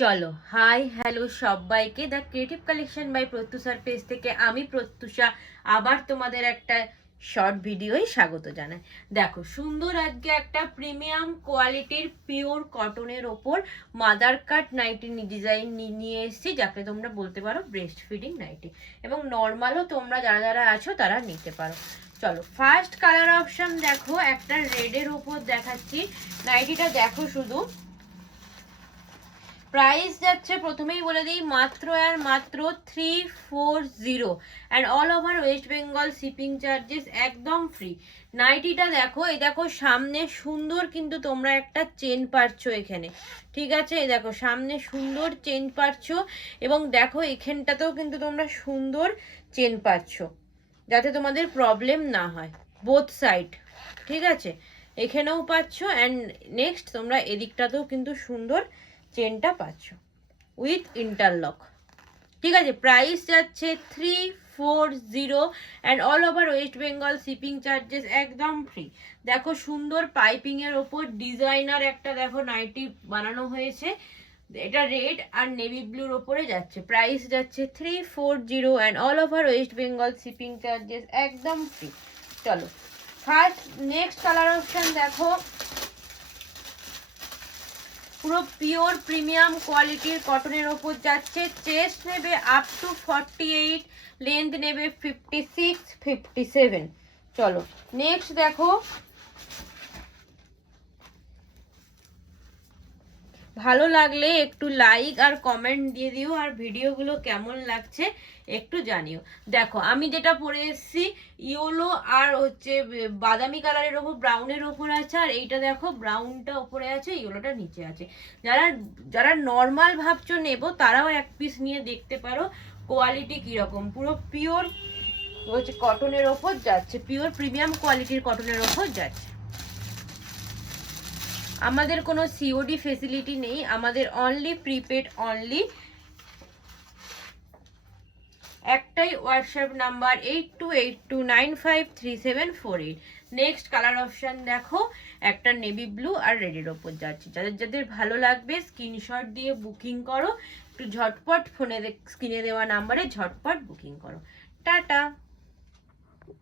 চলো hi hello সবাইকে the creative collection by প্রত্যুষার পেজ থেকে আমি প্রত্যুষা আবার তোমাদের একটা শর্ট ভিডিওই স্বাগত জানাই। দেখো সুন্দর আজকে একটা প্রিমিয়াম কোয়ালিটির পিওর কটনের ওপর মাদার কাট নাইটি ডিজাইন নিয়ে এসেছি, যাকে তোমরা বলতে পারো ব্রেস্ট ফিডিং নাইটি, এবং নর্মালও তোমরা যারা যারা আছো তারা নিতে পারো। চলো ফার্স্ট কালার অপশন দেখো, একটা রেডের উপর দেখাচ্ছি। নাইটিটা দেখো শুধু, প্রাইস যাচ্ছে প্রথমেই বলে দিই মাত্র আর মাত্র 340 and all over West Bengal shipping charges একদম ফ্রি। নাইটিটা দেখো, এই দেখো সামনে সুন্দর কিন্তু তোমরা একটা চেন পাচ্ছ এখানে, ঠিক আছে? এই দেখো সামনে সুন্দর চেন পাচ্ছ, এবং দেখো এখানটাতেও কিন্তু তোমরা সুন্দর চেন পাচ্ছ যাতে তোমাদের প্রবলেম না হয়, বোথ সাইড, ঠিক আছে? এখানেও পাচ্ছ অ্যান্ড নেক্সট তোমরা এদিকটাতেও কিন্তু সুন্দর চেনটা পাচ্ছ উইথ ইন্টারলক, ঠিক আছে? প্রাইস যাচ্ছে 340 and all over West Bengal shipping charges একদম ফ্রি। দেখো সুন্দর পাইপিং এর ওপর ডিজাইনার একটা দেখো নাইটি বানানো হয়েছে, এটা রেড আর নেভি ব্লুর ওপরে যাচ্ছে। প্রাইস যাচ্ছে 340 and all over West Bengal shipping charges একদম ফ্রি। চলো ফার্স্ট নেক্সট কালার অপশন দেখো, পুরো পিওর প্রিমিয়াম কোয়ালিটির কটনের ওপর যাচ্ছে। চেস্ট নেবে আপ টু 48, লেন্থ নেবে 56, 57। চলো নেক্সট দেখো, ভালো লাগলে একটু লাইক আর কমেন্ট দিয়ে দিও, আর ভিডিওগুলো কেমন লাগছে একটু জানিও। দেখো আমি যেটা পরে এসেছি ইয়েলো আর হচ্ছে বাদামি কালারের ওপর ব্রাউনের ওপর আছে, আর এইটা দেখো ব্রাউনটা ওপরে আছে, ইয়েলোটা নিচে আছে। যারা যারা নর্মাল ভাবছো নেবো তারাও এক পিস নিয়ে দেখতে পারো কোয়ালিটি কিরকম। পুরো পিওর হচ্ছে কটনের ওপর যাচ্ছে, পিওর প্রিমিয়াম কোয়ালিটির কটনের ওপর যাচ্ছে। আমাদের কোনো সিওডি ফেসিলিটি নেই, আমাদের অনলি প্রিপেড অনলি। একটাই WhatsApp number 8282953748। Next colour option দেখো, একটা নেভি ব্লু আর রেডের ওপর যাচ্ছে। যাদের যাদের ভালো লাগবে স্ক্রিনশট দিয়ে বুকিং করো, একটু ঝটপট ফোনে স্ক্রিনে দেওয়া নাম্বারে ঝটপট বুকিং করো। টাটা।